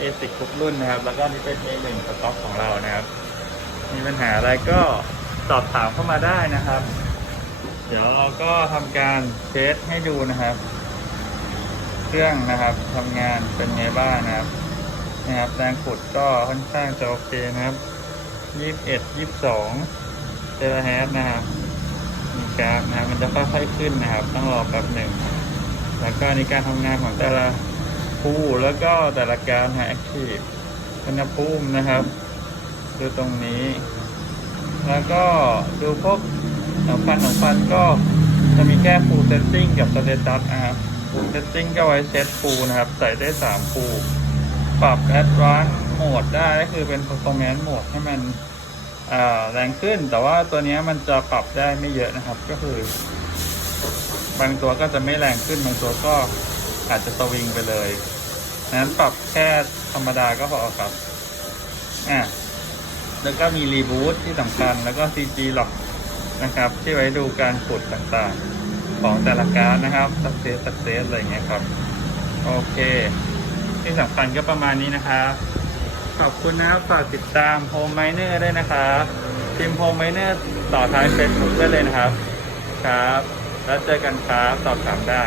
ASIC ทุกรุ่นนะครับ แล้วก็นี่เป็น A1 สต็อกของเรานะครับ มีปัญหาอะไรก็สอบถามเข้ามาได้นะครับ เดี๋ยวเราก็ทำการเทสให้ดูนะครับ เครื่องนะครับทำงานเป็นไงบ้างนะครับ นะครับแรงขุดก็ค่อนข้างจะโอเคนะครับ21 22เทราเฮิรตซ์นะครับมีกราฟนะครับมันจะค่อยๆขึ้นนะครับ ต้องรอแป๊บหนึ่ง แล้วก็ในการทำงานของแต่ละ คู่แล้วก็แต่ละการหาแอคทีฟอุณหภูมินะครับ ดูตรงนี้ แล้วก็ดูพวกหนังฟันหนังฟันก็จะมีแค่ full setting กับ status นะครับ full setting ก็ไว้เซต full นะครับ ใส่ได้3 full ปรับ advanced โหมดได้ก็คือเป็น performance โหมดให้มันแรงขึ้น แต่ว่าตัวนี้มันจะปรับได้ไม่เยอะนะครับ ก็คือบางตัวก็จะไม่แรงขึ้น บางตัวก็ อาจจะสวิงไปเลยนั้นปรับแค่ธรรมดาก็พอครับ อะ แล้วก็มีรีบูตที่สำคัญ แล้วก็ CG หลอกนะครับ ที่ไว้ดูการขุดต่างๆ ของแต่ละการนะครับ success success อะไรอย่างเงี้ยครับ โอเค ที่สำคัญก็ประมาณนี้นะครับ ขอบคุณนะครับฝากติดตาม Home Miner ด้นะครับพิมพ์ Home Miner ต่อท้าย Facebook ได้เลยนะครับ ครับ แล้วเจอกันครับ สอบถามได้